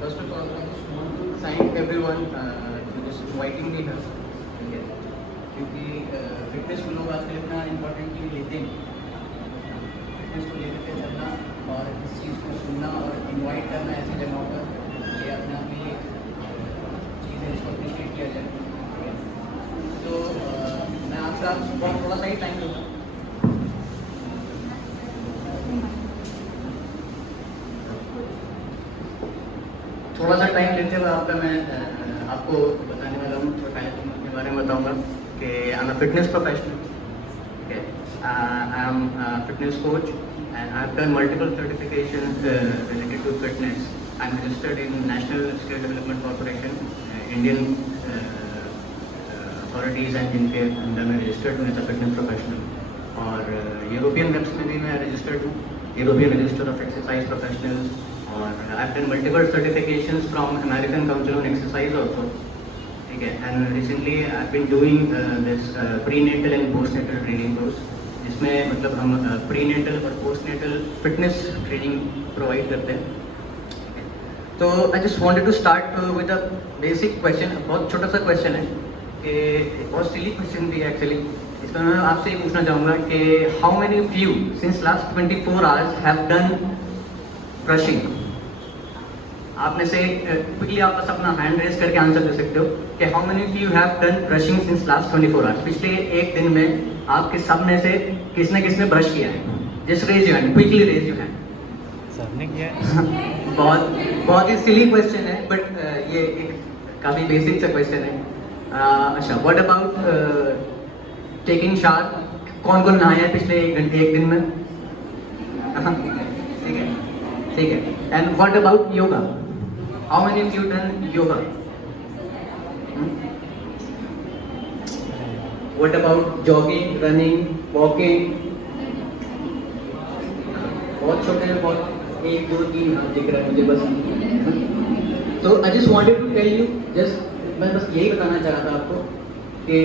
First of all, I just want to thank everyone for just inviting me here. ठीक है, क्योंकि fitness को लोग आजकल इतना इम्पोर्टेंटली लेते हैं, फिटनेस को लेकर के चलना और इस चीज़ को सुनना और इनवाइट करना ऐसी जगहों पर, ये अपने आप में एक चीज़ है इसको अप्रिशिएट किया जाए। ठीक है, तो मैं आपका बहुत थोड़ा सा ही टाइम लूँगा। थोड़ा सा टाइम लेते हुए आपका मैं आपको बताने वाला हूँ, थोड़ा टाइम के बारे में बताऊँगा कि I am a fitness professional. Okay, I am a fitness coach and I have done multiple certifications related to fitness. I am registered in National Skill Development Corporation, Indian authorities and जिनके अंदर मैं registered हूँ as a fitness professional. और European webs में भी मैं registered हूँ, European register of exercise professionals. और I have done multiple certifications from American council on exercise also. ठीक है, and recently I have been doing this prenatal and postnatal training course, जिसमें मतलब हम प्रीनेटल और पोस्टनेटल फिटनेस ट्रेनिंग प्रोवाइड करते हैं। तो I just wanted to start with a basic question. बहुत छोटा सा क्वेश्चन है कि बहुत सिली क्वेश्चन भी है एक्चुअली। इसमें मैं आपसे ये पूछना चाहूँगा कि how many of you since last 24 hours have done brushing? आप में से क्विकली आप बस अपना हैंड रेज करके आंसर दे सकते हो कि how many of you have done brushing since last 24 hours. पिछले एक दिन में आपके सब में से किसने ब्रश किया है? Just raise your hand, quickly raise your hand. सबने किया है। बहुत ही सिली क्वेश्चन है, बट ये एक काफ़ी बेसिक सा क्वेश्चन है। अच्छा, व्हाट अबाउट टेकिंग शावर? कौन कौन नहाया है पिछले एक दिन में? ठीक है। And what about yoga? How many of you done yoga? What about jogging, running, walking? बहुत छोटे हैं, बहुत 1 2 3 हाथ दिख रहा है मुझे बस। तो I just wanted to tell you, just मैं बस यही बताना चाह रहा था आपको कि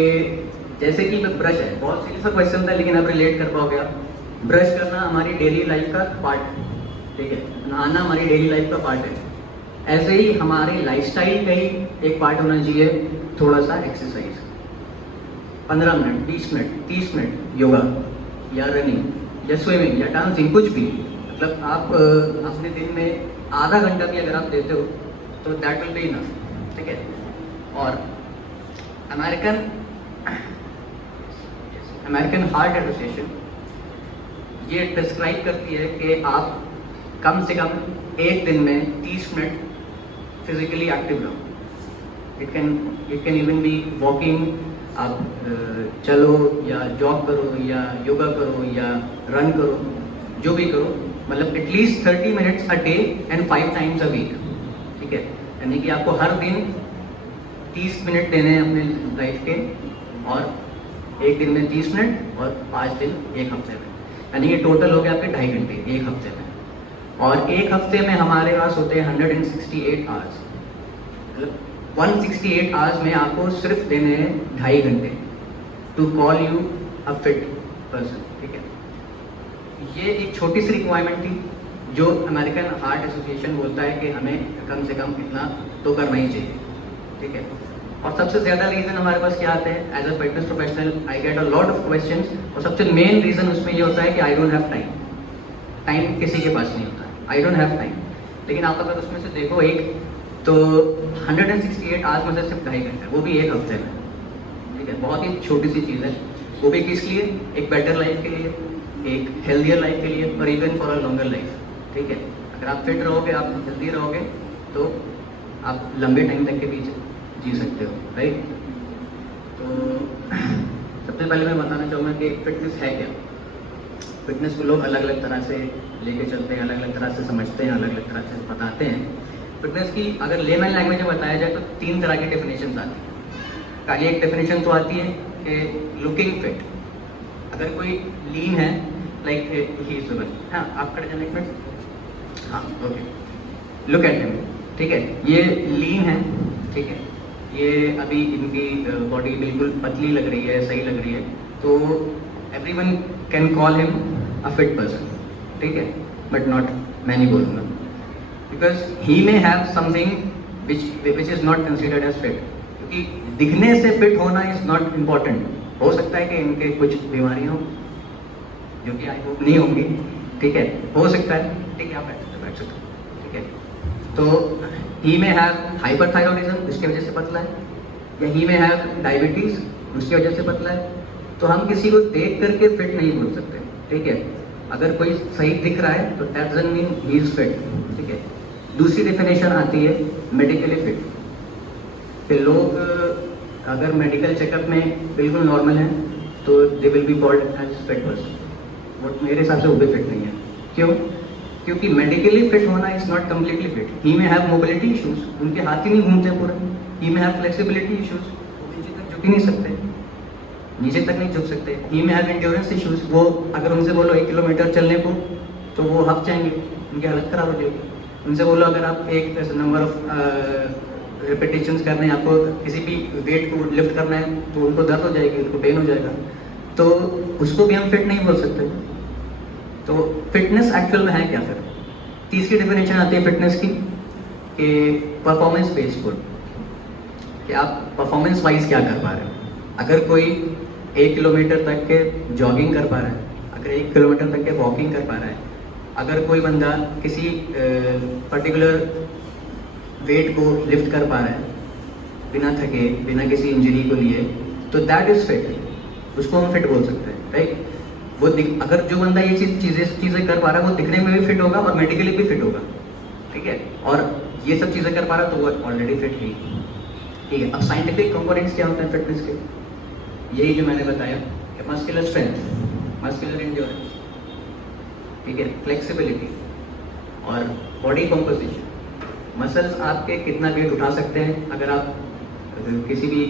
जैसे कि ब्रश है, बहुत सीरियस सा क्वेश्चन था लेकिन आप रिलेट कर पाओगे। आप ब्रश करना हमारी डेली लाइफ का पार्ट है। ठीक है, नहाना हमारी डेली लाइफ का पार्ट है। ऐसे ही हमारे लाइफस्टाइल का ही एक पार्ट होना चाहिए थोड़ा सा exercise. 15 minute, 20 minute, 30 minute yoga या रनिंग या स्विमिंग या डांसिंग, कुछ भी। मतलब आप अपने दिन में आधा घंटा भी अगर आप देते हो तो दैट विल बी इनफ। ठीक है, और अमेरिकन हार्ट एसोसिएशन ये डिस्क्राइब करती है कि आप कम से कम एक दिन में 30 मिनट फिजिकली एक्टिव रहो। It can even be walking, आप चलो या जॉग करो या योगा करो या रन करो, जो भी करो, मतलब at least 30 minutes a day and 5 times a week. ठीक है, यानी कि आपको हर दिन 30 मिनट देने हैं अपने लाइफ के, और एक दिन में 30 मिनट और 5 दिन एक हफ्ते में, यानी कि टोटल हो गया आपके 2.5 घंटे एक हफ्ते में। और एक हफ्ते में हमारे पास होते हैं 168 आवर्स। मतलब 168 आवर्स में आपको सिर्फ देने हैं 2.5 घंटे to call you a fit person. ठीक है, ये एक छोटी सी रिक्वायरमेंट थी जो अमेरिकन हार्ट एसोसिएशन बोलता है कि हमें कम से कम इतना तो करना ही चाहिए। ठीक है, और सबसे ज़्यादा रीज़न हमारे पास क्या आते हैं? As a fitness professional I get a lot of questions, और सबसे मेन रीज़न उसमें ये होता है कि I don't have time. Time किसी के पास नहीं होता है, आई डोंट हैव टाइम। लेकिन आप अगर उसमें से देखो एक, तो 168 आवर्स में से सिर्फ 2.5 घंटे, वो भी एक हफ्ते में। ठीक है, बहुत ही छोटी सी चीज़ है, वो भी किस लिए? एक बेटर लाइफ के लिए, एक हेल्दियर लाइफ के लिए, और even for a longer life. ठीक है, अगर आप फिट रहोगे, आप हेल्दी रहोगे, तो आप लंबे टाइम तक के बीच जी सकते हो, राइट? तो सबसे पहले मैं बताना चाहूँगा कि फिटनेस है क्या। फिटनेस को लोग अलग अलग तरह से लेके चलते हैं, अलग अलग तरह से समझते हैं, अलग अलग तरह से बताते हैं। फिटनेस की अगर लेमन लैंग्वेज में बताया जाए तो 3 तरह की डेफिनेशन आती है। पहली एक डेफिनेशन तो आती है कि लुकिंग फिट। अगर कोई लीन है, लाइक ही इज वन, हाँ आप खड़े जाने एक मिनट, हाँ ओके, लुक एट हिम। ठीक है, ये लीन है, ठीक है, ये अभी इनकी बॉडी बिल्कुल पतली लग रही है, सही लग रही है, तो everyone can call him a fit person. ठीक है, बट नॉट मैं नहीं बोलूँगा। because he may have something which is not considered as fit. क्योंकि दिखने से फिट होना इज नॉट इम्पॉर्टेंट. हो सकता है कि इनके कुछ बीमारियां हो जो कि आई होप नहीं होंगी, ठीक है, हो सकता है, ठीक है, आप बैठ सकते हो, ठीक है. तो ही में हैव हाइपरथायरॉइडिज्म जिसकी वजह से पतला है, या ही में हैव डायबिटीज उसकी वजह से पतला है. तो हम किसी को देख करके फिट नहीं बोल सकते, ठीक है. अगर कोई सही दिख रहा है तो that doesn't mean he is fit, ठीक है. दूसरी डेफिनेशन आती है मेडिकली फिट. कि लोग अगर मेडिकल चेकअप में बिल्कुल नॉर्मल हैं तो they will be called as fit person. वो मेरे हिसाब से वो भी फिट नहीं है. क्यों? क्योंकि मेडिकली फिट होना इज नॉट कम्प्लीटली फिट. ही में हैव मोबिलिटी इश्यूज, उनके हाथ ही नहीं घूमते पूरा. ही में हैव फ्लेक्सिबिलिटी इश्यूज, वो नीचे तक झुक ही नहीं सकते, नीचे तक नहीं झुक सकते. ही में हैव एंड्योरेंस इश्यूज, वो अगर उनसे बोलो 1 किलोमीटर चलने को तो वो हफ जाएंगे, उनकी हालत खराब हो जाएगी. उनसे बोलो अगर आप एक नंबर ऑफ रिपीटेशंस करने हैं, आपको किसी भी वेट को लिफ्ट करना है तो उनको दर्द हो जाएगी, उनको पेन हो जाएगा, तो उसको भी हम फिट नहीं बोल सकते. तो फिटनेस एक्चुअल में है क्या फिर? तीसरी डेफिनेशन आती है फिटनेस की कि परफॉर्मेंस बेस्ड फूड. कि आप परफॉर्मेंस वाइज क्या कर पा रहे हो. अगर कोई 1 किलोमीटर तक के जॉगिंग कर पा रहा है, अगर 1 किलोमीटर तक के वॉकिंग कर पा रहा है, अगर कोई बंदा किसी पर्टिकुलर वेट को लिफ्ट कर पा रहा है बिना थके, बिना किसी इंजरी को लिए, तो दैट इज फिट. उसको हम फिट बोल सकते हैं, राइट. वो अगर जो बंदा ये चीज़ें कर पा रहा है वो दिखने में भी फिट होगा और मेडिकली भी फिट होगा, ठीक है. और ये सब चीज़ें कर पा रहा है तो वो ऑलरेडी फिट ही, ठीक है. अब साइंटिफिक कंपोनेंट्स क्या होते हैं फिटनेस के? यही जो मैंने बताया कि मस्कुलर स्ट्रेंथ, मस्कुलर एंड्योरेंस, ठीक है, फ्लेक्सिबिलिटी और बॉडी कॉम्पोजिशन. मसल्स आपके कितना वेट उठा सकते हैं. अगर आप किसी भी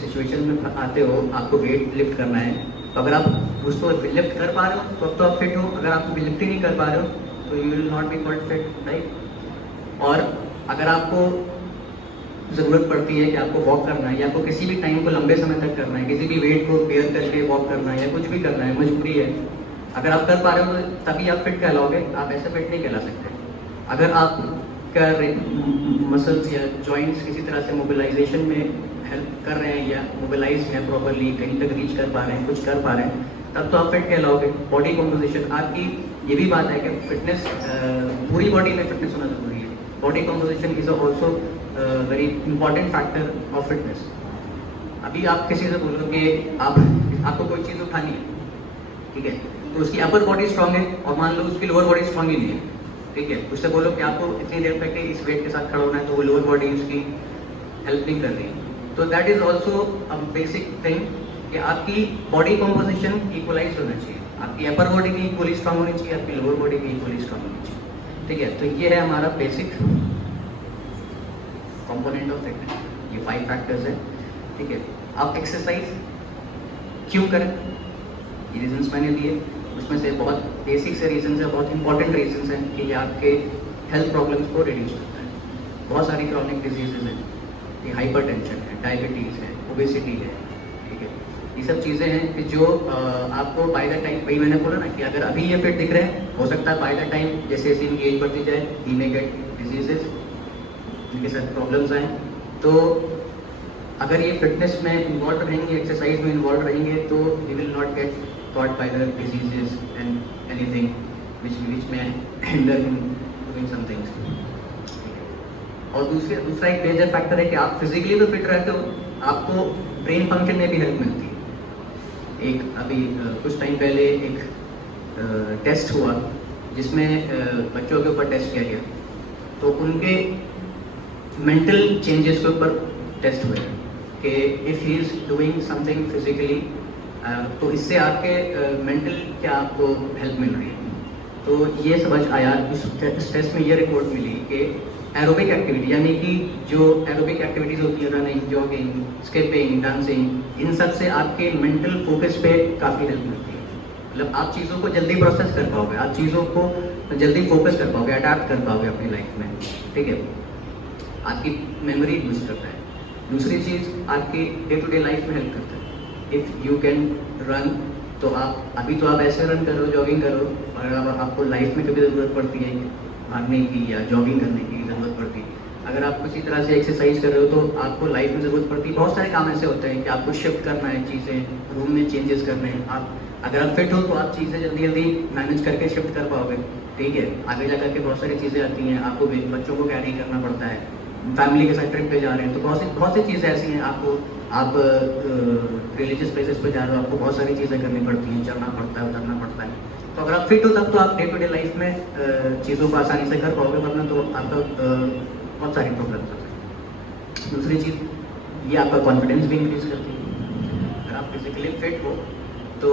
सिचुएशन में आते हो, आपको वेट लिफ्ट करना है, तो अगर आप उसको लिफ्ट कर पा रहे हो तो आप फिट हो. अगर आप लिफ्ट ही नहीं कर पा रहे हो तो you will not be called fit, right. और अगर आपको ज़रूरत पड़ती है कि आपको वॉक करना है या आपको किसी भी टाइम को लंबे समय तक करना है, किसी भी वेट को बेयर करके वॉक करना है या कुछ भी करना है, मजबूरी है, अगर आप कर पा रहे हो तो तभी आप फिट कहलाओगे. आप ऐसे फिट नहीं कहला सकते. अगर आप कर मसल्स या जॉइंट्स किसी तरह से मोबिलाइजेशन में हेल्प कर रहे हैं या मोबिलाइज हैं प्रॉपरली, कहीं तक रीच कर पा रहे हैं, कुछ कर पा रहे हैं, तब तो आप फिट कहलाओगे. बॉडी कॉम्पोजिशन आपकी, ये भी बात है कि फिटनेस पूरी बॉडी में फिटनेस होना जरूरी है. Body composition is also very important factor of fitness. अभी आप किसी से बोलो कि आपको कोई चीज़ उठानी है, ठीक है, तो उसकी अपर बॉडी स्ट्रांग है और मान लो उसकी लोअर बॉडी स्ट्रांग ही नहीं है, ठीक है. उससे बोलो कि आपको इतनी देर तक इस वेट के साथ खड़ा होना है, तो वो लोअर बॉडी उसकी हेल्प नहीं कर रही. तो that is also a basic thing कि आपकी बॉडी कॉम्पोजिशन इक्वलाइज होना चाहिए. आपकी अपर बॉडी भी इक्वली स्ट्रांग होनी चाहिए, आपकी लोअर बॉडी भी इक्वली स्ट्रांग होनी चाहिए, ठीक है. तो ये है हमारा बेसिक कंपोनेंट ऑफ फिटनेस. ये 5 फैक्टर्स हैं, ठीक है. आप एक्सरसाइज क्यों करें, ये रीजंस मैंने दिए. उसमें से बहुत बेसिक से रीजंस है, बहुत इंपॉर्टेंट रीजंस हैं कि ये आपके हेल्थ प्रॉब्लम्स को रिड्यूस करता है. बहुत सारी क्रॉनिक डिजीजेज हैं, ये हाइपरटेंशन है, डायबिटीज़ है, ओबेसिटी है, ठीक है. ये सब चीज़ें हैं कि जो आपको बाय द टाइम, वही मैंने बोला ना कि अगर अभी ये फिट दिख रहे हैं, हो सकता है बाय द टाइम जैसे जैसे इनकी एज बढ़ती जाए ही मे गेट डिजीजेज, इनके साथ प्रॉब्लम्स आए. तो अगर ये फिटनेस में इन्वॉल्व रहेंगे, एक्सरसाइज में इन्वॉल्व रहेंगे, तो you will not gate caught by the diseases and anything which may hinder in doing some things. और दूसरा एक मेजर फैक्टर है कि आप फिजिकली तो फिट रहते हो, आपको ब्रेन फंक्शन में भी हेल्प मिलती है. एक अभी कुछ टाइम पहले एक टेस्ट हुआ जिसमें बच्चों के ऊपर टेस्ट किया गया, तो उनके मेंटल चेंजेस के ऊपर टेस्ट हुए कि if he is doing something physically, तो इससे आपके मेंटल क्या आपको हेल्प मिल रही है. तो ये समझ आया. उस टेस्ट में ये रिपोर्ट मिली कि एरोबिक एक्टिविटी, यानी कि जो एरोबिक एक्टिविटीज़ होती है, रनिंग, जॉगिंग, स्किपिंग, डांसिंग, इन सब से आपके मेंटल फोकस पे काफ़ी हेल्प मिलती है. मतलब आप चीज़ों को जल्दी प्रोसेस कर पाओगे, आप चीज़ों को जल्दी फोकस कर पाओगे, अडैप्ट कर पाओगे अपनी लाइफ में, ठीक है. आपकी मेमोरी बूस्ट करता है. दूसरी चीज़ आपकी डे टू डे लाइफ में हेल्प करता है. इफ़ यू कैन रन, तो आप अभी तो आप ऐसे रन करो, जॉगिंग करो, और अगर आपको लाइफ में कभी ज़रूरत पड़ती है भागने की या जॉगिंग करने की ज़रूरत पड़ती। अगर आप किसी तरह से एक्सरसाइज कर रहे हो तो आपको लाइफ में ज़रूरत पड़ती है। बहुत सारे काम ऐसे होते हैं कि आपको शिफ्ट करना है चीज़ें, रूम में चेंजेस करने हैं। आप अगर आप फिट हो तो आप चीज़ें जल्दी जल्दी मैनेज करके शिफ्ट कर पाओगे, ठीक है। आगे जा करके बहुत सारी चीज़ें आती हैं, आपको बच्चों को कैरी करना पड़ता है, फैमिली के साथ ट्रिप पे जा रहे हैं, तो बहुत सी चीज़ें ऐसी हैं। आप रिलीजियस प्लेसेस पे जा रहे हो, आपको बहुत सारी चीज़ें करनी पड़ती हैं, चलना पड़ता है, उतरना पड़ता है। तो अगर आप फिट हो तब तो आप डे टू डे लाइफ में चीज़ों को आसानी से कर पाओगे, वरना तो आपका बहुत सारी प्रॉब्लम होती है। दूसरी चीज़, ये आपका कॉन्फिडेंस भी इंक्रीज करती है। अगर आप फिजिकली फिट हो तो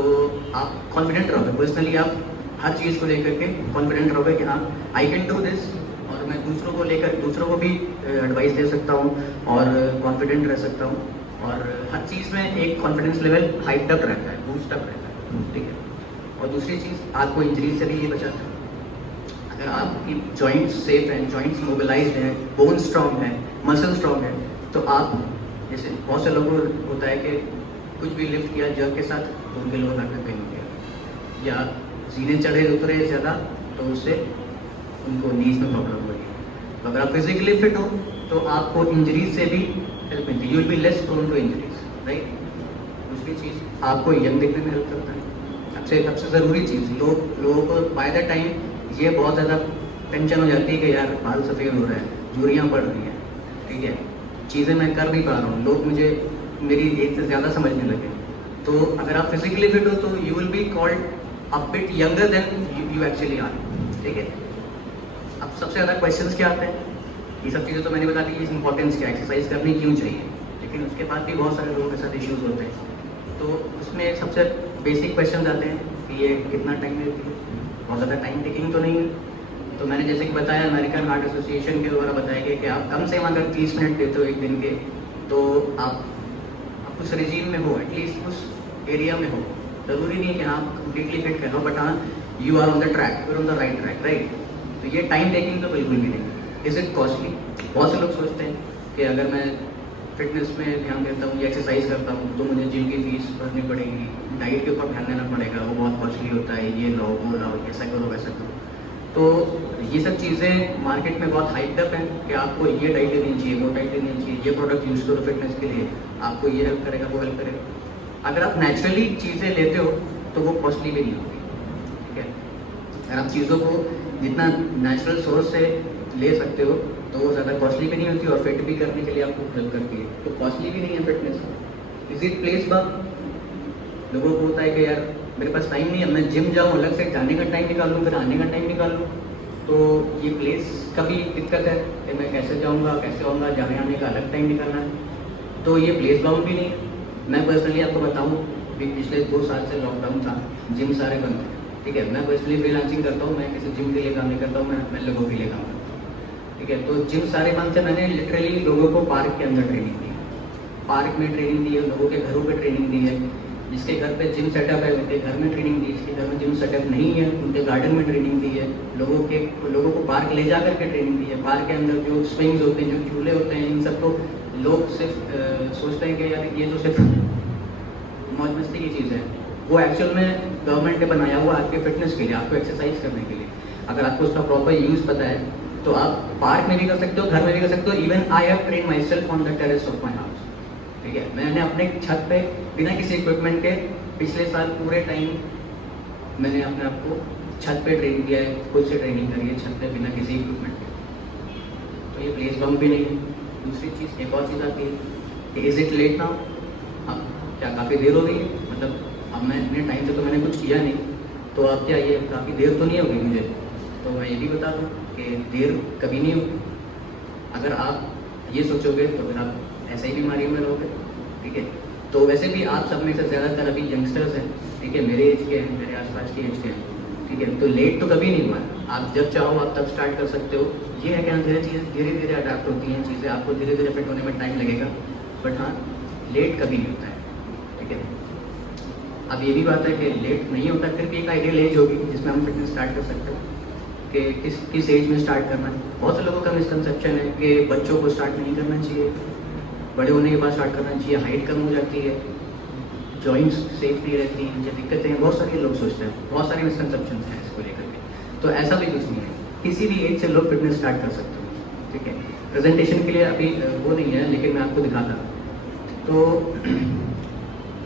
आप कॉन्फिडेंट रहोगे, पर्सनली आप हर चीज़ को लेकर के कॉन्फिडेंट रहोगे कि हाँ आई कैन डू दिस, और मैं दूसरों को भी एडवाइस दे सकता हूँ और कॉन्फिडेंट रह सकता हूँ, और हर चीज़ में एक कॉन्फिडेंस लेवल हाइट अप रहता है, बूस्ट अप रहता है, ठीक है। और दूसरी चीज़, आपको इंजरी से भी ये बचाता है। अगर आपकी जॉइंट्स सेफ हैं, जॉइंट्स मोबिलाइज्ड हैं, बोन स्ट्रॉन्ग है, मसल स्ट्रॉन्ग है, तो आप, जैसे बहुत से लोगों को होता है कि कुछ भी लिफ्ट किया जग के साथ तो उनके लोअर बैक में पेन हो गया, या जीने चढ़े उतरे ज़्यादा तो उससे उनको नीज में प्रॉब्लम हो रही है। तो अगर आप फिजिकली फिट हो तो आपको इंजरीज से भी हेल्प मिलती है, you will be less prone to injuries, right. दूसरी चीज़, आपको यंग दिखने में हेल्प करता है। सबसे ज़रूरी चीज़, लोगों को बाय द टाइम ये बहुत ज़्यादा टेंशन हो जाती है कि यार बाल सफ़ेद हो रहा है, झुर्रियाँ पड़ रही हैं, ठीक है, चीज़ें मैं कर नहीं पा रहा हूँ, लोग मुझे मेरी एज से ज़्यादा समझने लगे। तो अगर आप फिजिकली फिट हो तो you will be called a bit younger than you actually are, ठीक है। अब सबसे ज़्यादा क्वेश्चंस क्या आते हैं, ये सब चीज़ें तो मैंने बता दी, इंपॉर्टेंस क्या, एक्सरसाइज करनी क्यों चाहिए, लेकिन उसके बाद भी बहुत सारे लोगों के साथ इश्यूज होते हैं। तो उसमें सबसे बेसिक क्वेश्चन आते हैं कि ये कितना टाइम लेती है, बहुत ज़्यादा टाइम टेकिंग तो नहीं है। तो मैंने जैसे कि बताया, अमेरिकन हार्ट एसोसिएशन के द्वारा बताया गया कि आप कम से कम अगर 30 मिनट देते हो एक दिन के, तो आप उस रिजीम में हो, एटलीस्ट उस एरिया में हो। ज़रूरी नहीं है कि आप कम्प्लीटली फिट कर लो, बट हाँ you are on the track, you are on the right track, right. तो ये टाइम टेकिंग तो बिल्कुल भी नहीं। Is it costly? बहुत से लोग सोचते हैं कि अगर मैं फिटनेस में ध्यान देता हूँ या एक्सरसाइज करता हूँ तो मुझे जिम की फीस भरनी पड़ेगी, डाइट के ऊपर ध्यान देना पड़ेगा, वो बहुत कॉस्टली होता है, ये लो वो लाओ, ऐसा करो वैसा करो। तो ये सब चीज़ें मार्केट में बहुत हाइप्ड अप हैं कि आपको ये डाइट लेनी चाहिए, वो डाइट लेनी चाहिए, ये प्रोडक्ट यूज़ करो फिटनेस के लिए, आपको ये हेल्प करेगा, वो हेल्प करेगा। अगर आप नेचुरली चीज़ें लेते हो तो वो कॉस्टली भी नहीं होगी, ठीक है। अगर आप चीज़ों को जितना नेचुरल सोर्स से ले सकते हो तो वो ज़्यादा कॉस्टली भी नहीं होती और फिट भी करने के लिए आपको हेल्प करती है, तो कॉस्टली भी नहीं है फिटनेस। इज इट प्लेस बम? लोगों को होता है कि यार मेरे पास टाइम नहीं है, मैं जिम जाऊँ, अलग से जाने का टाइम निकालूँ, फिर आने का टाइम निकालूँ, तो ये प्लेस का भी दिक्कत है कि मैं कैसे जाऊँगा, कैसे आऊँगा, जाने आने का अलग टाइम निकालना है, तो ये प्लेस बाउंड भी नहीं है। मैं पर्सनली आपको बताऊँ, पिछले 2 साल से लॉकडाउन था, जिम सारे बंद थे, ठीक है। मैं पर्सनली फ्रीलांसिंग करता हूँ, मैं किसी जिम के लिए काम नहीं करता हूँ, मैं लोगों के लिए काम करता हूँ, ठीक है। तो जिम सारे बंद थे, मैंने लिटरली लोगों को पार्क के अंदर ट्रेनिंग दी, पार्क में ट्रेनिंग दी है, लोगों के घरों पे ट्रेनिंग दी है। जिसके घर पे जिम सेटअप है उनके घर में ट्रेनिंग दी, जिसके घर में जिम सेटअप नहीं है उनके गार्डन में ट्रेनिंग दी है। लोगों को पार्क ले जा करके ट्रेनिंग दी है। पार्क के अंदर जो स्विंग्स होते हैं, जो झूले होते हैं, इन सब को लोग सिर्फ सोचते हैं कि यार ये तो सिर्फ मौज मस्ती की चीज़ है, वो एक्चुअल में गवर्नमेंट ने बनाया हुआ आपके फिटनेस के लिए, आपको एक्सरसाइज करने के लिए। अगर आपको उसका प्रॉपर यूज़ पता है तो आप पार्क में भी कर सकते हो, घर में भी कर सकते हो। Even I have train my self on the terrace of my house, ठीक है। मैंने अपने छत पे बिना किसी इक्विपमेंट के पिछले साल पूरे टाइम मैंने अपने आप को छत पे ट्रेन किया है, खुद से ट्रेनिंग करी है छत पे बिना किसी इक्विपमेंट के। तो ये प्लेस बाउंड भी नहीं है। दूसरी चीज़, एक और चीज़ आती है कि इज़ इट लेट नाउ? अब क्या काफ़ी देर हो गई है? मतलब अब मैं इतने टाइम से तो मैंने कुछ किया नहीं, तो अब क्या ये काफ़ी देर तो नहीं हो गई मुझे? तो मैं ये भी बता दूँ कि देर कभी नहीं होगी। अगर आप ये सोचोगे तो फिर आप ऐसे ही बीमारियों में रहोगे, ठीक है। तो वैसे भी आप सब में से ज़्यादातर अभी यंगस्टर्स हैं, ठीक है, मेरे एज के हैं, मेरे आसपास के एज के हैं, ठीक है। तो लेट तो कभी नहीं हुआ है। आप जब चाहो आप तब स्टार्ट कर सकते हो। ये है कि धीरे धीरे अडेप्ट होती हैं चीज़ें, आपको धीरे धीरे फिट होने में टाइम लगेगा, बट हाँ लेट कभी नहीं होता है, ठीक है। अब ये भी बात है कि लेट नहीं होता, फिर भी एक आइडियल एज होगी जिसमें हम फिटनेस स्टार्ट कर सकते हैं कि किस एज में स्टार्ट करना है। बहुत से लोगों का मिसकंसेप्शन है कि बच्चों को स्टार्ट नहीं करना चाहिए, बड़े होने के बाद स्टार्ट करना चाहिए, हाइट कम हो जाती है, जॉइंट्स सेफ नहीं रहती हैं, मुझे दिक्कतें हैं, बहुत सारे लोग सोचते हैं, बहुत सारे मिसकंसेप्शन हैं इसको लेकर के। तो ऐसा भी कुछ नहीं है, किसी भी एज से लोग फिटनेस स्टार्ट कर सकते हो, ठीक है। प्रेजेंटेशन के लिए अभी वो नहीं है, लेकिन मैं आपको दिखाता। तो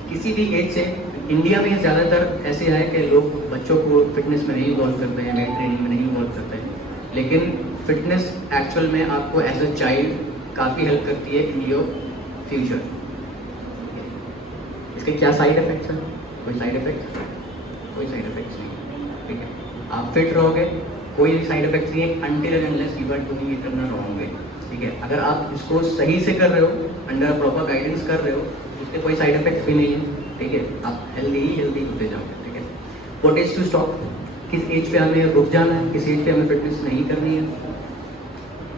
किसी भी एज से, इंडिया में ज़्यादातर ऐसे है कि लोग बच्चों को फिटनेस में नहीं इन्वॉल्व करते हैं, वेट ट्रेनिंग में नहीं इन्वॉल्व करते हैं, लेकिन फिटनेस एक्चुअल में आपको एज अ चाइल्ड काफ़ी हेल्प करती है इन योर फ्यूचर। इसके क्या साइड इफेक्ट्स हैं? कोई साइड इफेक्ट? कोई साइड इफेक्ट्स नहीं, ठीक है। आप फिट रहोगे, कोई साइड इफेक्ट्स नहीं है until and unless you are doing it in a wrong way, ठीक है। अगर आप इसको सही से कर रहे हो, अंडर प्रॉपर गाइडेंस कर रहे हो, उसके कोई साइड इफेक्ट्स भी नहीं है, ठीक है। आप हेल्दी होते जाओगे, ठीक है। What is to stop? किस एज पे हमें रुक जाना है, किस एज पे हमें फिटनेस नहीं करनी है,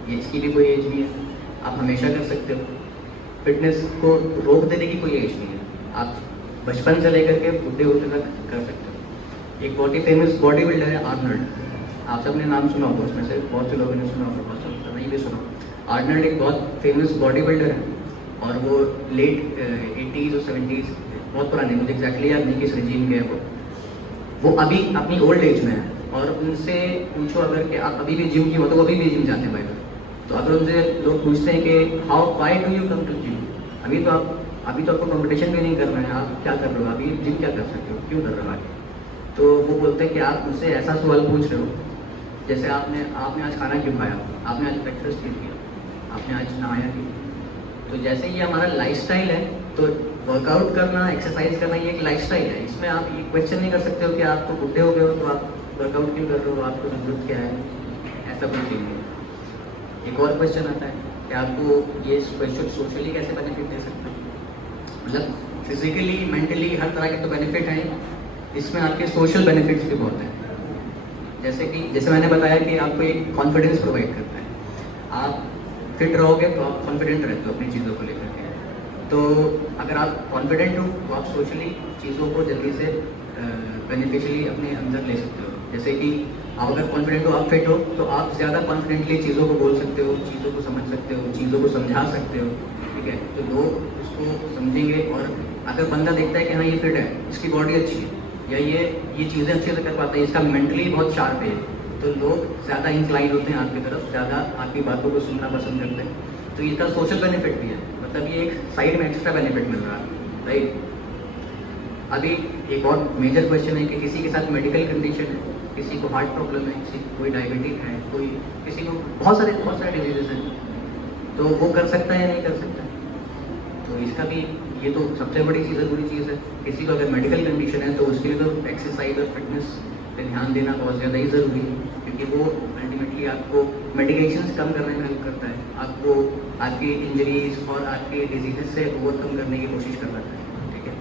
एज की भी कोई एज नहीं है, आप हमेशा कर सकते हो। फिटनेस को रोक देने की कोई एज नहीं है, आप बचपन से लेकर के बुढ़े होते तक कर सकते हो। एक बहुत ही फेमस बॉडी बिल्डर है आर्नल्ड, आप सबने नाम सुना होगा, उसमें से बहुत से लोगों ने सुना होगा, बहुत से नहीं भी सुना। आर्नल्ड एक बहुत फेमस बॉडी बिल्डर है और वो लेट 80s और 70s, बहुत पुराने, मुझे एग्जैक्टली याद नहीं किस रिजीम के है वो अभी अपनी ओल्ड एज में है। और उनसे पूछो अगर कि आप अभी भी जिम की हो, तो वो अभी भी जिम जाते हैं भाई। तो अगर उनसे लोग पूछते हैं कि how why do you come to gym, अभी तो आपको कंपटीशन भी नहीं करना है, आप क्या कर रहे हो अभी, जिम क्या कर सकते हो, क्यों कर रहे हो आगे? तो वो बोलते हैं कि आप मुझसे ऐसा सवाल पूछ रहे हो जैसे आपने आज खाना क्यों खाया, आपने आज ब्रेकफास्ट क्यों किया, आपने आज नहाया क्यों? तो जैसे ये हमारा लाइफस्टाइल है, तो वर्कआउट करना, एक्सरसाइज करना, ये एक लाइफस्टाइल है। इसमें आप ये क्वेश्चन नहीं कर सकते हो कि आप तो बुढ़े हो गए हो तो आप वर्कआउट क्यों कर रहे हो, आपको जरूरत क्या है, ऐसा कुछ नहीं है। एक और क्वेश्चन आता है कि आपको ये क्वेश्चन सोशली कैसे बेनिफिट दे सकते हैं, मतलब फिजिकली, मेंटली, हर तरह के तो बेनिफिट हैं, इसमें आपके सोशल बेनिफिट्स भी बहुत हैं। जैसे मैंने बताया कि आपको एक कॉन्फिडेंस प्रोवाइड करता है। आप फिट रहोगे तो आप कॉन्फिडेंट रहते हो अपनी चीज़ों को लेकर के। तो अगर आप कॉन्फिडेंट हो तो आप सोशली चीज़ों को जल्दी से बेनिफिशियली अपने अंदर ले सकते हो। जैसे कि आप अगर कॉन्फिडेंट हो, आप फिट हो, तो आप ज़्यादा कॉन्फिडेंटली चीज़ों को बोल सकते हो, चीज़ों को समझ सकते हो, चीज़ों को समझा सकते हो, ठीक है। तो लोग उसको समझेंगे। और अगर बंदा देखता है कि हाँ ये फिट है, इसकी बॉडी अच्छी है, या ये चीज़ें अच्छे से कर पाता है, इसका मेंटली बहुत शार्प है, तो लोग ज़्यादा इंक्लाइन होते हैं आपकी तरफ, ज़्यादा आपकी बातों को सुनना पसंद करते हैं। तो इसका सोशल बेनिफिट भी है, मतलब ये एक साइड में एक्स्ट्रा बेनिफिट मिल रहा है, राइट। अभी एक और मेजर क्वेश्चन है कि किसी के साथ मेडिकल कंडीशन है, किसी को हार्ट प्रॉब्लम है, किसी को कोई डायबिटीज है, किसी को बहुत सारे डिजीजेस हैं, तो वो कर सकता है या नहीं कर सकता? तो इसका भी, ये तो सबसे बड़ी चीज़, ज़रूरी चीज़ है। किसी को अगर मेडिकल कंडीशन है तो उसके लिए तो एक्सरसाइज और फिटनेस पे ध्यान देना बहुत ज़्यादा ही ज़रूरी है, क्योंकि वो अल्टीमेटली आपको मेडिकेशंस कम करने में हेल्प करता है, आपको आपकी इंजरीज और आपके डिजीजेस से ओवरकम करने की कोशिश करवाता है, ठीक है।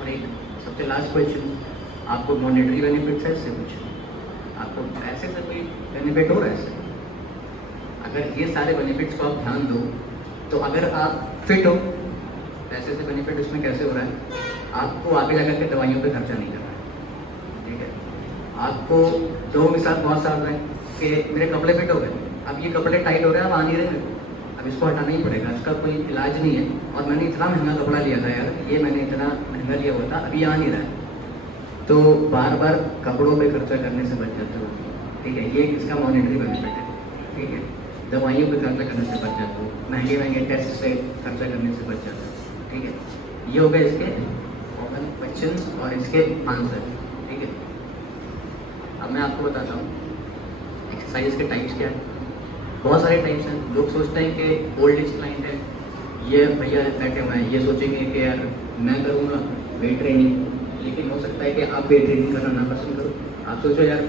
और एक सबसे लास्ट क्वेश्चन, आपको मॉनेटरी बेनिफिट्स है इससे कुछ, आपको पैसे से कोई बेनिफिट हो रहा है इससे? अगर ये सारे बेनिफिट्स को आप ध्यान दो, तो अगर आप फिट हो, पैसे से बेनिफिट उसमें कैसे हो रहा है? आपको आगे जाकर के दवाइयों पे खर्चा नहीं करना है, ठीक है। आपको लोगों के साथ बहुत साल रहे कि मेरे कपड़े फिट हो गए, अब ये कपड़े टाइट हो गए, अब आ नहीं रहे, अब इसको हटाना ही पड़ेगा, इसका कोई इलाज नहीं है, और मैंने इतना महंगा कपड़ा लिया था यार, ये मैंने इतना महंगा लिया हुआ था, अभी आ नहीं रहा है। तो बार बार कपड़ों पे खर्चा करने से बच जाते हो, ठीक है। ये इसका मॉनेटरी बेनिफिट है, ठीक है। दवाइयों पे खर्चा करने से बच जाते हो, महंगे टेस्ट से खर्चा करने से बच जाते हो, ठीक है। ये हो गए इसके कॉमन क्वेश्चंस और इसके आंसर, ठीक है। अब मैं आपको बताता हूँ एक्सरसाइज के टाइप्स क्या है। बहुत सारे टाइप्स हैं। लोग सोचते हैं कि ओल्ड एज क्लाइंट है, ये भैया बैठे हुए हैं, ये सोचेंगे कि यार मैं करूँगा वेट ट्रेनिंग, लेकिन हो सकता है कि आप वेट ट्रेनिंग करना ना पसंद करो, आप सोचो यार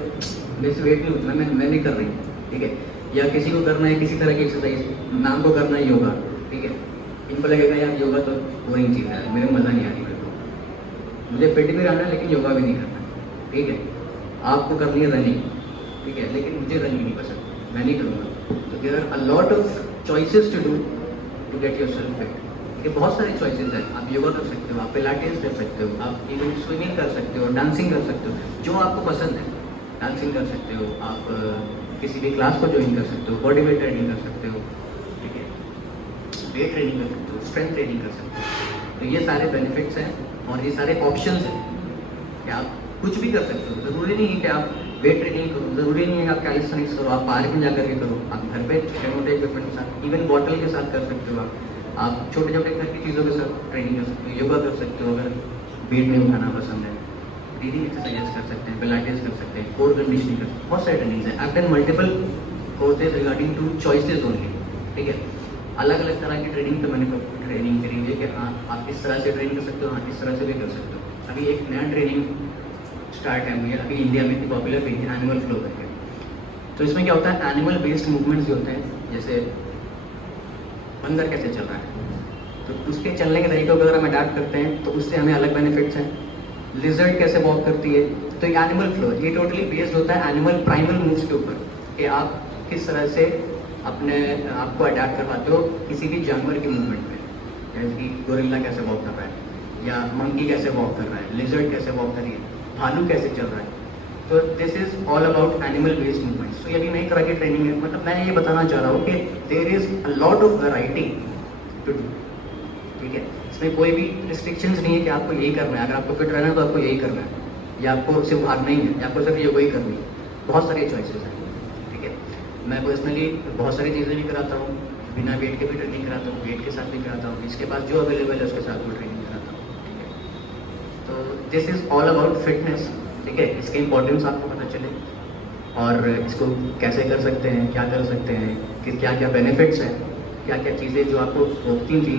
मेरे से वेट नहीं उतना, मैं नहीं कर रही, ठीक है। या किसी को करना है किसी तरह की एक्सरसाइज, नाम को करना है योगा, ठीक है। इनको लगेगा यार योगा तो बोरिंग चीज़ है, मेरे मज़ा नहीं आ रही, मेरे को मुझे फिट भी रहना है लेकिन योगा भी नहीं करना, ठीक है। आपको करनी है रनिंग, ठीक है, लेकिन मुझे रनिंग नहीं पसंद, मैं नहीं करूँगा। तो there are a lot of choices to do to get yourself fit. ये बहुत सारे चॉइसेस हैं। आप योगा कर सकते हो, आप पिलाटेस कर सकते हो, आप इवन स्विमिंग कर सकते हो, डांसिंग कर सकते हो, जो आपको पसंद है। डांसिंग कर सकते हो, आप किसी भी क्लास को ज्वाइन कर सकते हो, बॉडी वेट ट्रेनिंग कर सकते हो, ठीक है, वेट ट्रेनिंग कर सकते हो, स्ट्रेंथ ट्रेनिंग कर सकते हो। तो ये सारे बेनिफिट्स हैं और ये सारे ऑप्शंस हैं कि आप कुछ भी कर सकते हो। ज़रूरी नहीं है कि आप वेट ट्रेनिंग करो, ज़रूरी नहीं है आप कैलिस्थेनिक्स करो, आप पार्क में जाकर के करो, आप घर पे छोटे मोटे इक्विपमेंट के साथ, इवन बॉटल के साथ कर सकते हो आप छोटे छोटे घर की चीज़ों के साथ ट्रेनिंग कर सकते हो, योगा कर सकते हो अगर वेट नहीं उठाना पसंद है, ब्रीदिंग एक्सरसाइज कर सकते हैं, पिलाटेस कर सकते हैं, कोर कंडीशनिंग कर सकते हैं, बहुत सारे ट्रेनिंग्स हैं। I done multiple courses regarding two choices only, ठीक है। अलग अलग तरह की ट्रेनिंग पे मैंने ट्रेनिंग करी हुई है कि हाँ आप इस तरह से ट्रेन कर सकते हो, हाँ इस तरह से भी कर सकते हो। अभी एक नया ट्रेनिंग स्टार्ट है हुई है, अभी इंडिया में इतनी पॉपुलर हुई है एनिमल फ्लो करके। तो इसमें क्या होता है, एनिमल बेस्ड मूवमेंट्स जो होते हैं, जैसे बंदर कैसे चल रहा है, तो उसके चलने के तरीके को अगर हम अडाप्ट करते हैं तो उससे हमें अलग बेनिफिट्स हैं। लिजर्ड कैसे वॉक करती है, तो ये एनिमल फ्लो, ये टोटली बेस्ड होता है एनिमल प्राइमल मूव्स के ऊपर, कि आप किस तरह से अपने आप को अडैप्ट करवाते हो किसी भी जानवर के मूवमेंट में, जैसे कि गोरिल्ला कैसे वॉक कर रहा है, या मंकी कैसे वॉक कर रहा है, लिजर्ड कैसे वॉक कर रही है, भालू कैसे चल रहा है। तो this is all about animal based movements. तो ये अभी नई तरह की ट्रेनिंग है, मतलब मैं ये बताना चाह रहा हूँ कि there is a lot of variety to do, ठीक है। इसमें कोई भी रिस्ट्रिक्शंस नहीं है कि आपको यही करना है, अगर आपको फिट रहना है तो आपको यही करना है, या आपको सिर्फ भागना ही है, या आपको सिर्फ योगा ही करनी है, बहुत सारी चॉइसेस हैं, ठीक है। मैं पर्सनली बहुत सारी चीज़ें भी कराता हूँ, बिना वेट के भी ट्रेनिंग कराता हूँ, वेट के साथ भी कराता हूँ, इसके पास जो अवेलेबल है उसके साथ मैं ट्रेनिंग कराता हूँ, ठीक है। तो this is all about fitness, ठीक है। इसके इम्पोर्टेंस आपको पता चले और इसको कैसे कर सकते हैं, क्या कर सकते हैं, कि क्या क्या बेनिफिट्स हैं, क्या क्या चीज़ें जो आपको रोकती थी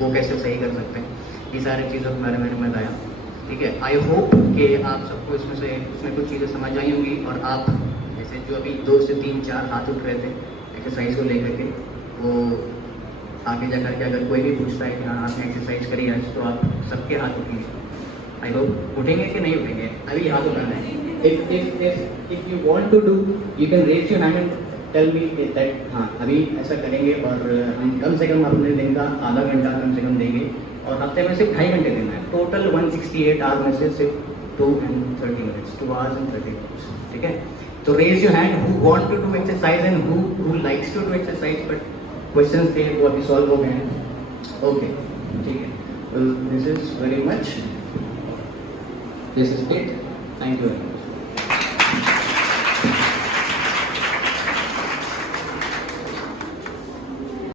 वो कैसे सही कर सकते हैं, ये सारी चीज़ों के बारे में मैंने बताया, ठीक है। आई होप कि आप सबको इसमें कुछ चीज़ें समझ आई होंगी, और आप जैसे जो अभी 2 से 3 4 हाथ उठ रहे थे एक्सरसाइज को लेकर के, वो आगे जा करके अगर कोई भी पूछता है कि हाँ आपने एक्सरसाइज करी आज, तो आप सबके हाथ उठेंगे। आई होप उठेंगे कि नहीं उठेंगे, अभी हाथ उठाना है। If you want to do you can raise your hand and tell me that हाँ अभी ऐसा करेंगे, और हम कम से कम अपने दिन का आधा घंटा कम से कम देंगे, और हफ्ते में सिर्फ 2.5 घंटे देना है। टोटल 168 आवर्स में से सिर्फ 2 and 30 minutes, 2 hours and 30 minutes, ठीक है। तो raise your hand who want to do exercise and who likes to do exercise, but questions थे वो अभी सॉल्व हो गए हैं, ओके, ठीक है। This is very much, this is it, thank you very much.